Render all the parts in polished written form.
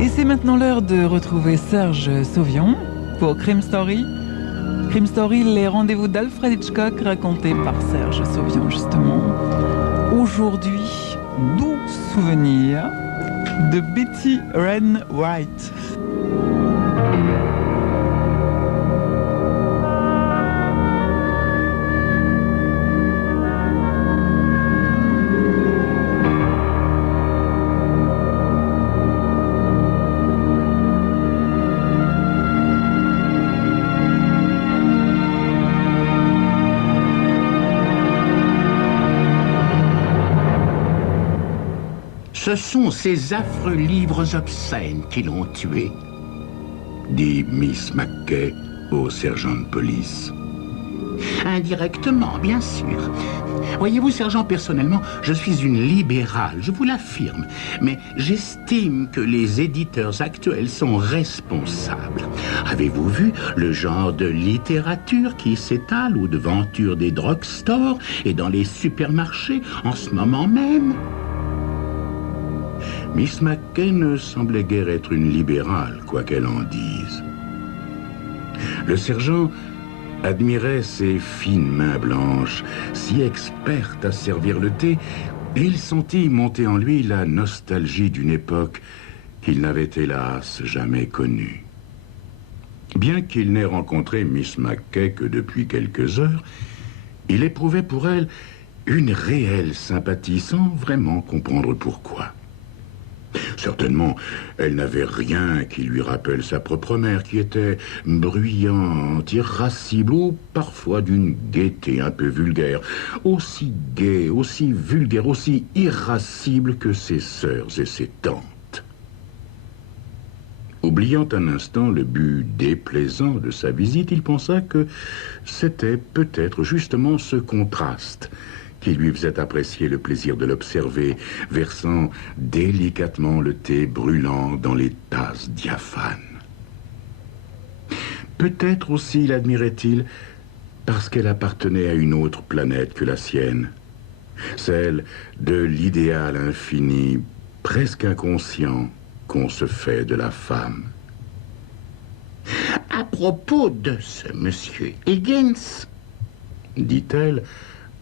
Et c'est maintenant l'heure de retrouver Serge Sauvion pour Crime Story. Crime Story, les rendez-vous d'Alfred Hitchcock racontés par Serge Sauvion, justement. Aujourd'hui, doux souvenir de Betty Wren White. Ce sont ces affreux livres obscènes qui l'ont tué, dit Miss McKay au sergent de police. Indirectement, bien sûr. Voyez-vous, sergent, personnellement, je suis une libérale, je vous l'affirme. Mais j'estime que les éditeurs actuels sont responsables. Avez-vous vu le genre de littérature qui s'étale aux devantures des drugstores et dans les supermarchés en ce moment même ? Miss McKay ne semblait guère être une libérale, quoi qu'elle en dise. Le sergent admirait ses fines mains blanches, si expertes à servir le thé, et il sentit monter en lui la nostalgie d'une époque qu'il n'avait hélas jamais connue. Bien qu'il n'ait rencontré Miss McKay que depuis quelques heures, il éprouvait pour elle une réelle sympathie sans vraiment comprendre pourquoi. Certainement, elle n'avait rien qui lui rappelle sa propre mère, qui était bruyante, irascible, ou parfois d'une gaieté un peu vulgaire, aussi gaie, aussi vulgaire, aussi irascible que ses sœurs et ses tantes. Oubliant un instant le but déplaisant de sa visite, il pensa que c'était peut-être justement ce contraste qui lui faisait apprécier le plaisir de l'observer, versant délicatement le thé brûlant dans les tasses diaphanes. Peut-être aussi l'admirait-il parce qu'elle appartenait à une autre planète que la sienne, celle de l'idéal infini, presque inconscient, qu'on se fait de la femme. À propos de ce monsieur Higgins, dit-elle,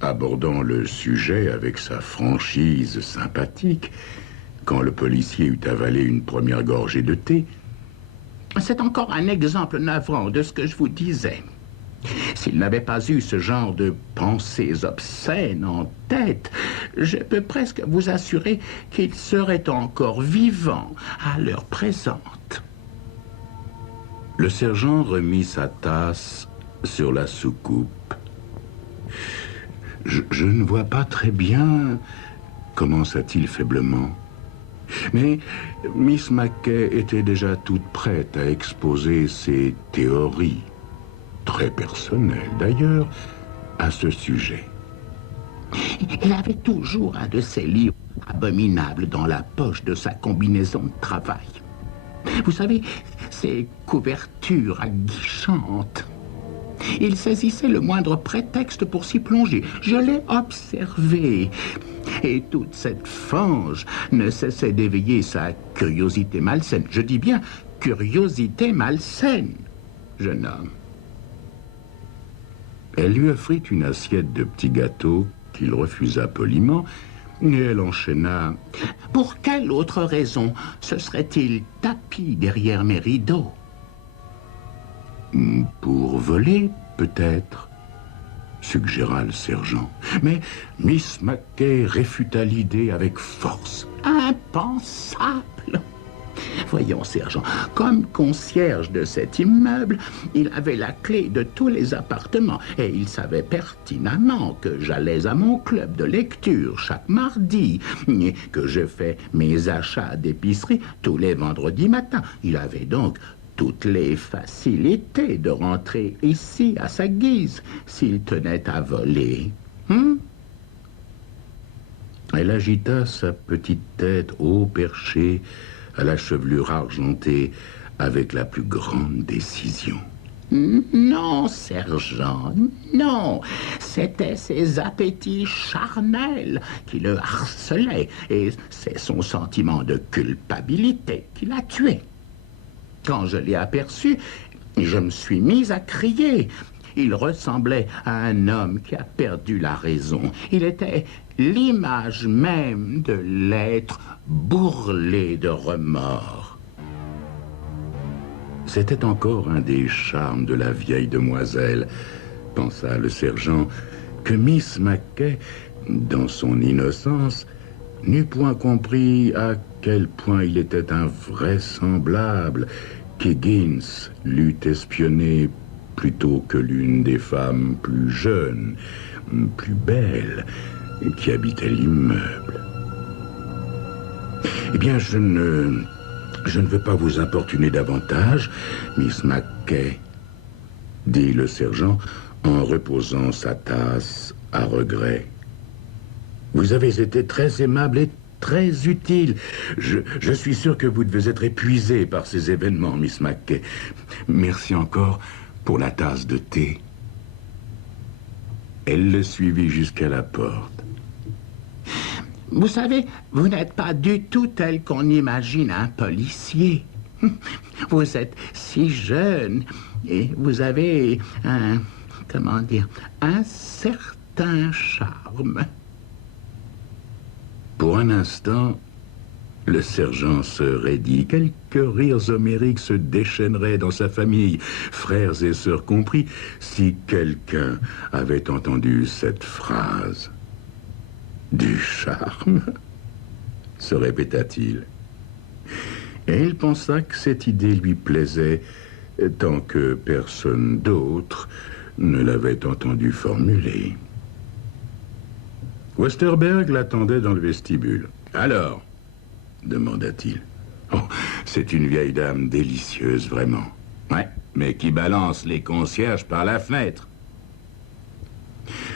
abordant le sujet avec sa franchise sympathique, quand le policier eut avalé une première gorgée de thé. C'est encore un exemple navrant de ce que je vous disais. S'il n'avait pas eu ce genre de pensées obscènes en tête, je peux presque vous assurer qu'il serait encore vivant à l'heure présente. Le sergent remit sa tasse sur la soucoupe. Je ne vois pas très bien, commença-t-il faiblement. Mais Miss McKay était déjà toute prête à exposer ses théories, très personnelles d'ailleurs, à ce sujet. Elle avait toujours un de ces livres abominables dans la poche de sa combinaison de travail. Vous savez, ces couvertures aguichantes. Il saisissait le moindre prétexte pour s'y plonger. Je l'ai observé. Et toute cette fange ne cessait d'éveiller sa curiosité malsaine. Je dis bien curiosité malsaine, jeune homme. Elle lui offrit une assiette de petits gâteaux qu'il refusa poliment, et elle enchaîna. Pour quelle autre raison se serait-il tapi derrière mes rideaux ? Pour voler, peut-être, suggéra le sergent. Mais Miss McKay réfuta l'idée avec force. Impensable! Voyons, sergent, comme concierge de cet immeuble, il avait la clé de tous les appartements et il savait pertinemment que j'allais à mon club de lecture chaque mardi et que je fais mes achats d'épicerie tous les vendredis matins. Il avait donc toutes les facilités de rentrer ici à sa guise s'il tenait à voler. Elle agita sa petite tête haut perchée à la chevelure argentée avec la plus grande décision. Non, sergent, non. C'étaient ses appétits charnels qui le harcelaient, et c'est son sentiment de culpabilité qui l'a tué. Quand je l'ai aperçu, je me suis mis à crier. Il ressemblait à un homme qui a perdu la raison. Il était l'image même de l'être bourrelé de remords. C'était encore un des charmes de la vieille demoiselle, pensa le sergent, que Miss Mackay, dans son innocence, n'eût point compris à quel point il était invraisemblable qu'Higgins l'eût espionné plutôt que l'une des femmes plus jeunes, plus belles, qui habitaient l'immeuble. Eh bien, je ne veux pas vous importuner davantage, Miss Mackay, dit le sergent en reposant sa tasse à regret. Vous avez été très aimable et très utile. Je suis sûr que vous devez être épuisé par ces événements, Miss Mackay. Merci encore pour la tasse de thé. Elle le suivit jusqu'à la porte. Vous savez, vous n'êtes pas du tout tel qu'on imagine un policier. Vous êtes si jeune et vous avez un certain charme. Pour un instant, le sergent se raidit. Quelques rires homériques se déchaîneraient dans sa famille, frères et sœurs compris, si quelqu'un avait entendu cette phrase. Du charme, se répéta-t-il. Et il pensa que cette idée lui plaisait tant que personne d'autre ne l'avait entendu formuler. Westerberg l'attendait dans le vestibule. « Alors ?» demanda-t-il. « Oh, c'est une vieille dame délicieuse, vraiment. Ouais, mais qui balance les concierges par la fenêtre. »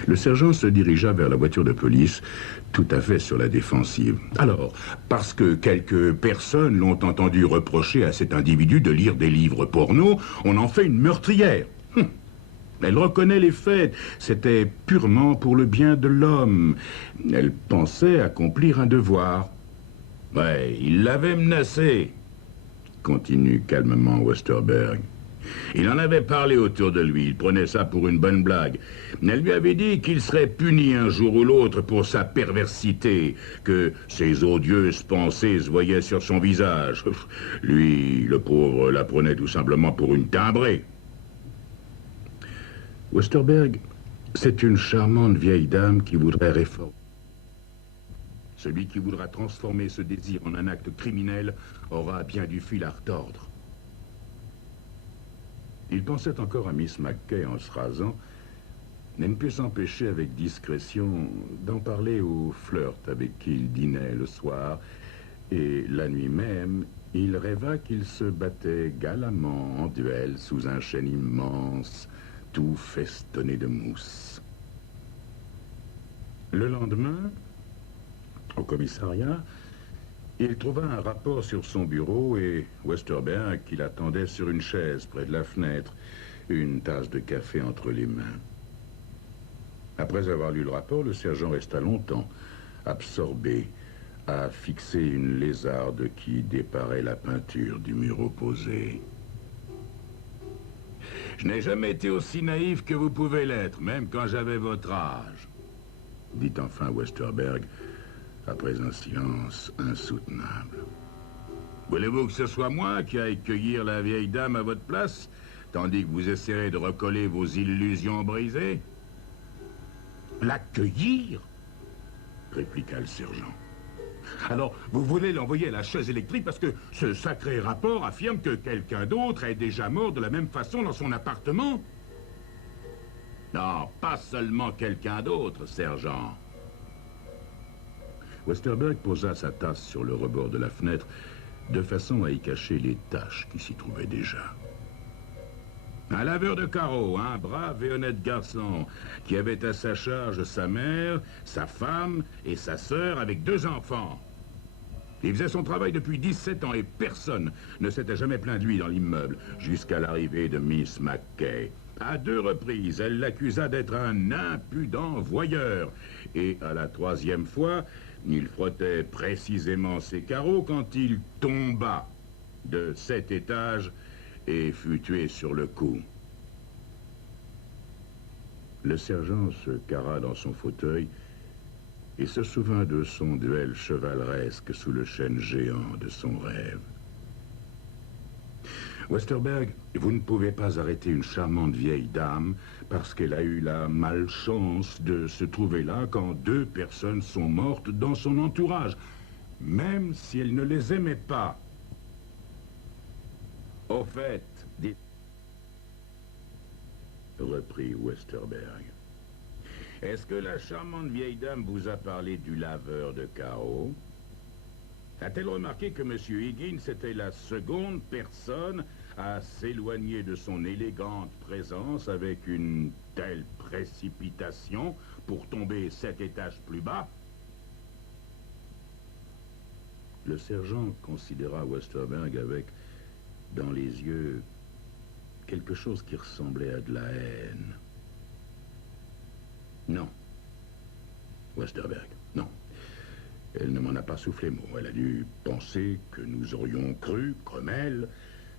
Le sergent se dirigea vers la voiture de police, tout à fait sur la défensive. Alors, parce que quelques personnes l'ont entendu reprocher à cet individu de lire des livres porno, on en fait une meurtrière. Elle reconnaît les faits. C'était purement pour le bien de l'homme. Elle pensait accomplir un devoir. Ouais, il l'avait menacé, continue calmement Westerberg. Il en avait parlé autour de lui, il prenait ça pour une bonne blague. Elle lui avait dit qu'il serait puni un jour ou l'autre pour sa perversité, que ses odieuses pensées se voyaient sur son visage. Lui, le pauvre, la prenait tout simplement pour une timbrée. Westerberg, c'est une charmante vieille dame qui voudrait réformer. Celui qui voudra transformer ce désir en un acte criminel aura bien du fil à retordre. Il pensait encore à Miss Mackay en se rasant, mais ne put s'empêcher avec discrétion d'en parler au flirt avec qui il dînait le soir, et la nuit même, il rêva qu'il se battait galamment en duel sous un chêne immense, tout festonné de mousse. Le lendemain, au commissariat, il trouva un rapport sur son bureau et Westerberg qui l'attendait sur une chaise près de la fenêtre, une tasse de café entre les mains. Après avoir lu le rapport, le sergent resta longtemps, absorbé, à fixer une lézarde qui déparait la peinture du mur opposé. « Je n'ai jamais été aussi naïf que vous pouvez l'être, même quand j'avais votre âge, » dit enfin Westerberg, après un silence insoutenable. « Voulez-vous que ce soit moi qui aille cueillir la vieille dame à votre place, tandis que vous essayerez de recoller vos illusions brisées ?»« La cueillir ?» répliqua le sergent. « Alors, vous voulez l'envoyer à la chaise électrique parce que ce sacré rapport affirme que quelqu'un d'autre est déjà mort de la même façon dans son appartement ?» Non, pas seulement quelqu'un d'autre, sergent. Westerberg posa sa tasse sur le rebord de la fenêtre, de façon à y cacher les taches qui s'y trouvaient déjà. Un laveur de carreaux, un brave et honnête garçon, qui avait à sa charge sa mère, sa femme et sa sœur avec 2 enfants. Il faisait son travail depuis 17 ans et personne ne s'était jamais plaint de lui dans l'immeuble, jusqu'à l'arrivée de Miss McKay. À 2 reprises, elle l'accusa d'être un impudent voyeur. Et à la 3e fois, il frottait précisément ses carreaux quand il tomba de 7 étages et fut tué sur le coup. Le sergent se carra dans son fauteuil et se souvint de son duel chevaleresque sous le chêne géant de son rêve. Westerberg, vous ne pouvez pas arrêter une charmante vieille dame parce qu'elle a eu la malchance de se trouver là quand 2 personnes sont mortes dans son entourage, même si elle ne les aimait pas. Au fait, dit... reprit Westerberg. Est-ce que la charmante vieille dame vous a parlé du laveur de carreaux? A-t-elle remarqué que M. Higgins était la seconde personne à s'éloigner de son élégante présence avec une telle précipitation pour tomber 7 étages plus bas? Le sergent considéra Westerberg avec, dans les yeux, quelque chose qui ressemblait à de la haine. Non. Westerberg, non. Elle ne m'en a pas soufflé mot. Elle a dû penser que nous aurions cru, comme elle,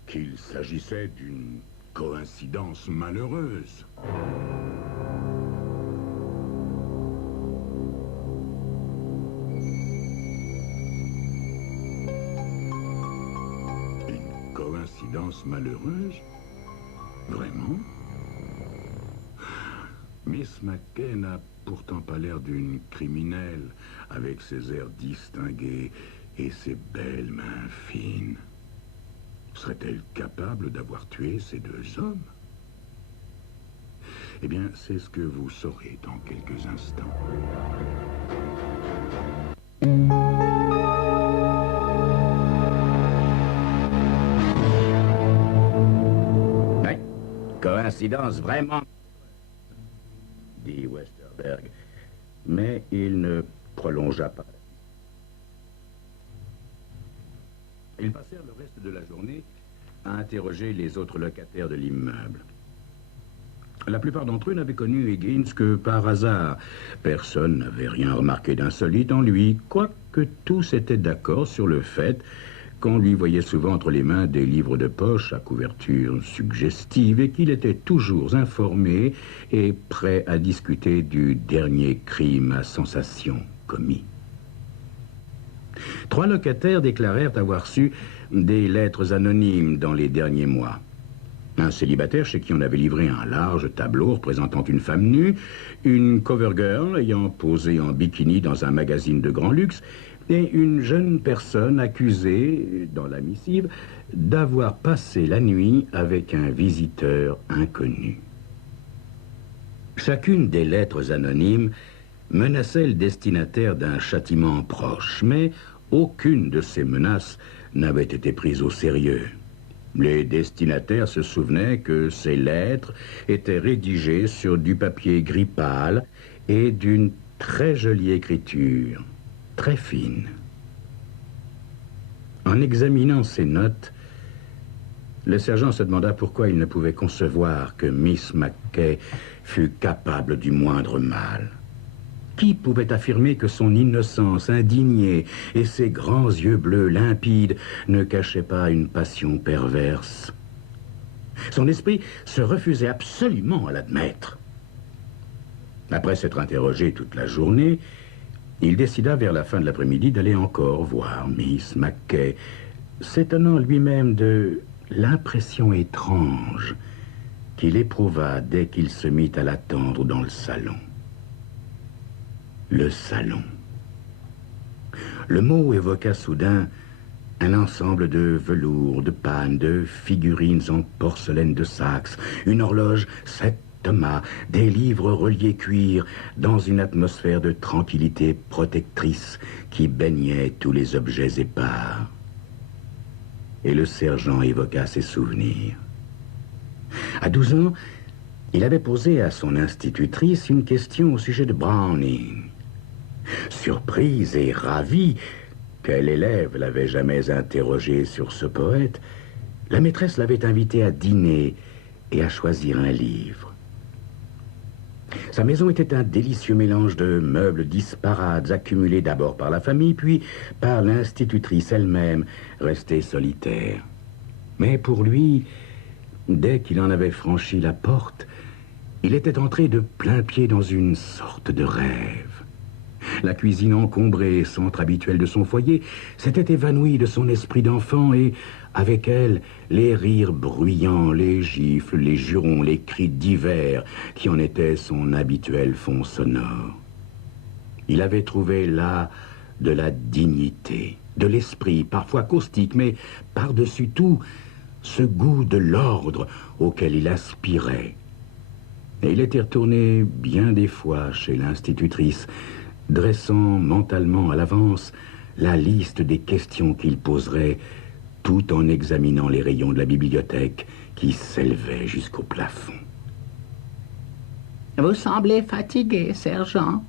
qu'il s'agissait d'une coïncidence malheureuse. Une coïncidence malheureuse? Vraiment? Miss McKay n'a pourtant pas l'air d'une criminelle, avec ses airs distingués et ses belles mains fines. Serait-elle capable d'avoir tué ces 2 hommes? Eh bien, c'est ce que vous saurez dans quelques instants. Oui, coïncidence vraiment... dit Westerberg, mais il ne prolongea pas. Ils passèrent le reste de la journée à interroger les autres locataires de l'immeuble. La plupart d'entre eux n'avaient connu Higgins que par hasard. Personne n'avait rien remarqué d'insolite en lui, quoique tous étaient d'accord sur le fait qu'on lui voyait souvent entre les mains des livres de poche à couverture suggestive et qu'il était toujours informé et prêt à discuter du dernier crime à sensation commis. 3 locataires déclarèrent avoir reçu des lettres anonymes dans les derniers mois. Un célibataire chez qui on avait livré un large tableau représentant une femme nue, une cover girl ayant posé en bikini dans un magazine de grand luxe, et une jeune personne accusée, dans la missive, d'avoir passé la nuit avec un visiteur inconnu. Chacune des lettres anonymes menaçait le destinataire d'un châtiment proche, mais aucune de ces menaces n'avait été prise au sérieux. Les destinataires se souvenaient que ces lettres étaient rédigées sur du papier gris pâle et d'une très jolie écriture, très fine. En examinant ces notes, le sergent se demanda pourquoi il ne pouvait concevoir que Miss McKay fût capable du moindre mal. Qui pouvait affirmer que son innocence indignée et ses grands yeux bleus limpides ne cachaient pas une passion perverse? Son esprit se refusait absolument à l'admettre. Après s'être interrogé toute la journée, il décida vers la fin de l'après-midi d'aller encore voir Miss McKay, s'étonnant lui-même de l'impression étrange qu'il éprouva dès qu'il se mit à l'attendre dans le salon. Le salon. Le mot évoqua soudain un ensemble de velours, de pannes, de figurines en porcelaine de Saxe, une horloge 7 Thomas, des livres reliés cuir, dans une atmosphère de tranquillité protectrice qui baignait tous les objets épars. Et le sergent évoqua ses souvenirs. À 12 ans, il avait posé à son institutrice une question au sujet de Browning. Surprise et ravie Quel élève l'avait jamais interrogé sur ce poète? La maîtresse l'avait invité à dîner et à choisir un livre. Sa maison était un délicieux mélange de meubles disparates, accumulés d'abord par la famille, puis par l'institutrice elle-même, restée solitaire. Mais pour lui, dès qu'il en avait franchi la porte, il était entré de plein pied dans une sorte de rêve. La cuisine encombrée, centre habituel de son foyer, s'était évanouie de son esprit d'enfant et, avec elle, les rires bruyants, les gifles, les jurons, les cris divers qui en étaient son habituel fond sonore. Il avait trouvé là de la dignité, de l'esprit, parfois caustique, mais par-dessus tout, ce goût de l'ordre auquel il aspirait. Et il était retourné bien des fois chez l'institutrice, dressant mentalement à l'avance la liste des questions qu'il poserait, tout en examinant les rayons de la bibliothèque qui s'élevaient jusqu'au plafond. Vous semblez fatigué, sergent.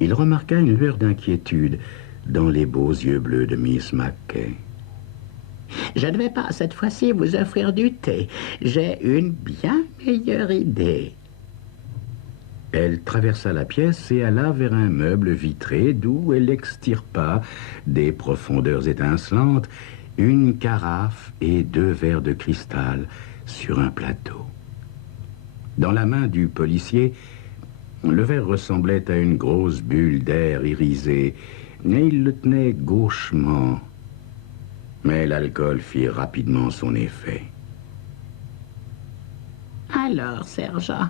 Il remarqua une lueur d'inquiétude dans les beaux yeux bleus de Miss Mackay. Je ne vais pas, cette fois-ci, vous offrir du thé. J'ai une bien meilleure idée. Elle traversa la pièce et alla vers un meuble vitré d'où elle extirpa, des profondeurs étincelantes, une carafe et 2 verres de cristal sur un plateau. Dans la main du policier, le verre ressemblait à une grosse bulle d'air irisé, et il le tenait gauchement. Mais l'alcool fit rapidement son effet. Alors, sergent,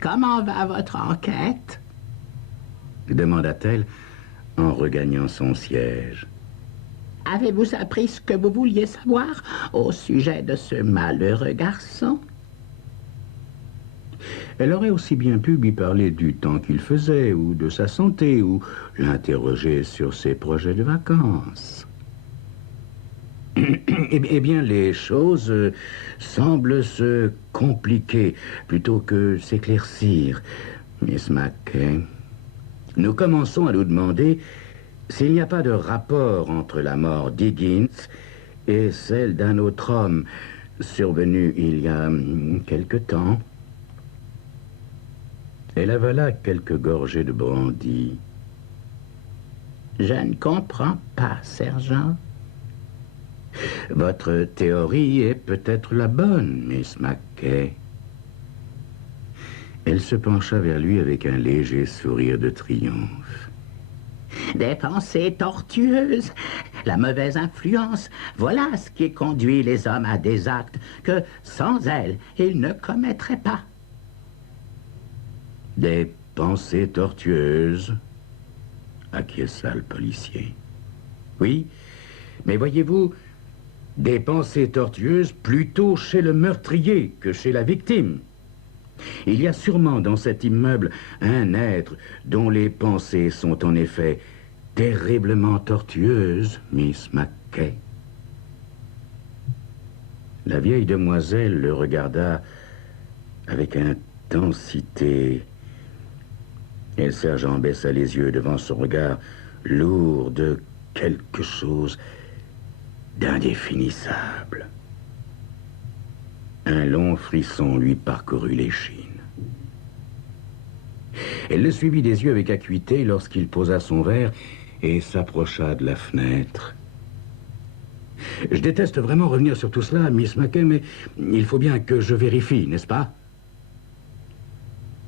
comment va votre enquête? Demanda-t-elle en regagnant son siège. Avez-vous appris ce que vous vouliez savoir au sujet de ce malheureux garçon? Elle aurait aussi bien pu lui parler du temps qu'il faisait, ou de sa santé, ou l'interroger sur ses projets de vacances. Eh bien, les choses semblent se compliquer plutôt que s'éclaircir, Miss Mackay. Nous commençons à nous demander s'il n'y a pas de rapport entre la mort d'Higgins et celle d'un autre homme survenu il y a quelque temps. Elle avala quelques gorgées de brandy. Je ne comprends pas, sergent. Votre théorie est peut-être la bonne, Miss Mackay. Elle se pencha vers lui avec un léger sourire de triomphe. Des pensées tortueuses, la mauvaise influence, voilà ce qui conduit les hommes à des actes que, sans elles, ils ne commettraient pas. Des pensées tortueuses, acquiesça le policier. Oui, mais voyez-vous, des pensées tortueuses plutôt chez le meurtrier que chez la victime. Il y a sûrement dans cet immeuble un être dont les pensées sont en effet terriblement tortueuses, Miss Mackay. La vieille demoiselle le regarda avec intensité. Et le sergent baissa les yeux devant son regard lourd de quelque chose d'indéfinissable. Un long frisson lui parcourut l'échine. Elle le suivit des yeux avec acuité lorsqu'il posa son verre et s'approcha de la fenêtre. « Je déteste vraiment revenir sur tout cela, Miss Mackay, mais il faut bien que je vérifie, n'est-ce pas ?»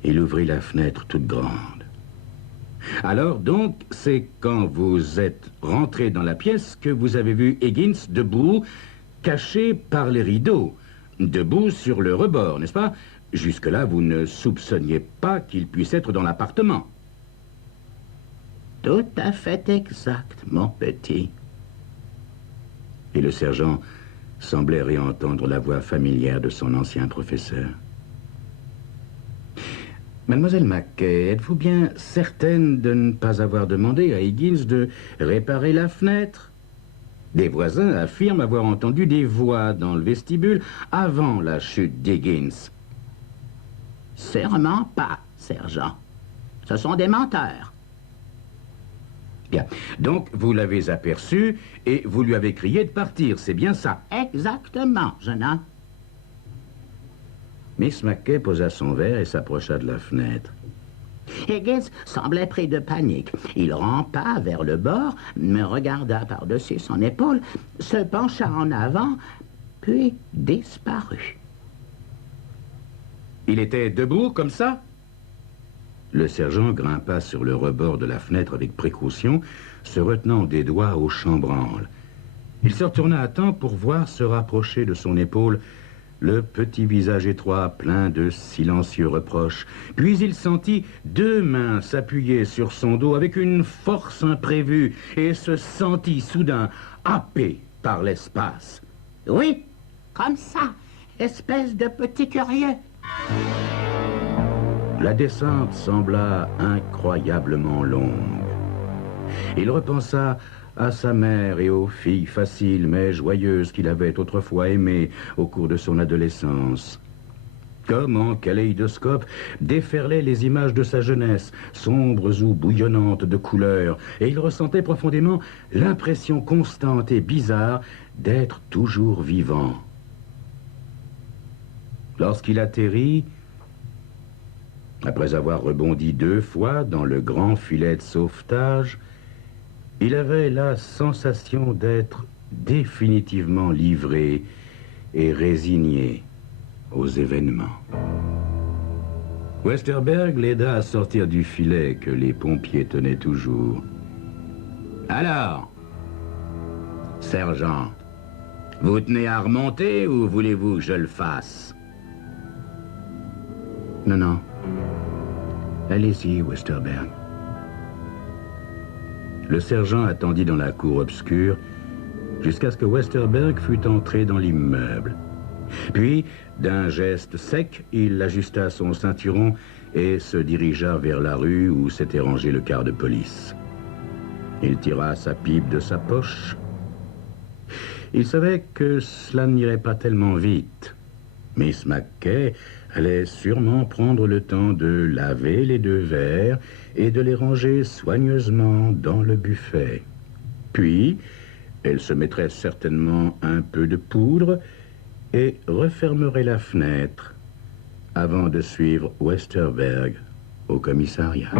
Il ouvrit la fenêtre toute grande. « Alors, donc, c'est quand vous êtes rentré dans la pièce que vous avez vu Higgins debout, caché par les rideaux, debout sur le rebord, n'est-ce pas? Jusque-là, vous ne soupçonniez pas qu'il puisse être dans l'appartement. » « Tout à fait exact, mon petit. » Et le sergent semblait réentendre la voix familière de son ancien professeur. « Mademoiselle Mackay, êtes-vous bien certaine de ne pas avoir demandé à Higgins de réparer la fenêtre? Des voisins affirment avoir entendu des voix dans le vestibule avant la chute d'Higgins. » Sûrement pas, sergent. Ce sont des menteurs. Bien. Donc, vous l'avez aperçu et vous lui avez crié de partir, c'est bien ça? Exactement, jeune homme. Miss Mackay posa son verre et s'approcha de la fenêtre. Higgins semblait pris de panique. Il rampa vers le bord, me regarda par-dessus son épaule, se pencha en avant, puis disparut. Il était debout, comme ça? Le sergent grimpa sur le rebord de la fenêtre avec précaution, se retenant des doigts au chambranle. Il se retourna à temps pour voir se rapprocher de son épaule le petit visage étroit, plein de silencieux reproches. Puis il sentit 2 mains s'appuyer sur son dos avec une force imprévue et se sentit soudain happé par l'espace. Oui, comme ça, espèce de petit curieux. La descente sembla incroyablement longue. Il repensa à sa mère et aux filles faciles mais joyeuses qu'il avait autrefois aimées au cours de son adolescence. Comme en kaléidoscope déferlaient les images de sa jeunesse, sombres ou bouillonnantes de couleurs, et il ressentait profondément l'impression constante et bizarre d'être toujours vivant. Lorsqu'il atterrit, après avoir rebondi 2 fois dans le grand filet de sauvetage, il avait la sensation d'être définitivement livré et résigné aux événements. Westerberg l'aida à sortir du filet que les pompiers tenaient toujours. « Alors, sergent, vous tenez à remonter ou voulez-vous que je le fasse ?»« Non, non. Allez-y, Westerberg. » Le sergent attendit dans la cour obscure jusqu'à ce que Westerberg fût entré dans l'immeuble. Puis, d'un geste sec, il ajusta son ceinturon et se dirigea vers la rue où s'était rangé le quart de police. Il tira sa pipe de sa poche. Il savait que cela n'irait pas tellement vite. Miss Mackay allait sûrement prendre le temps de laver les 2 verres et de les ranger soigneusement dans le buffet. Puis, elle se mettrait certainement un peu de poudre et refermerait la fenêtre avant de suivre Westerberg au commissariat.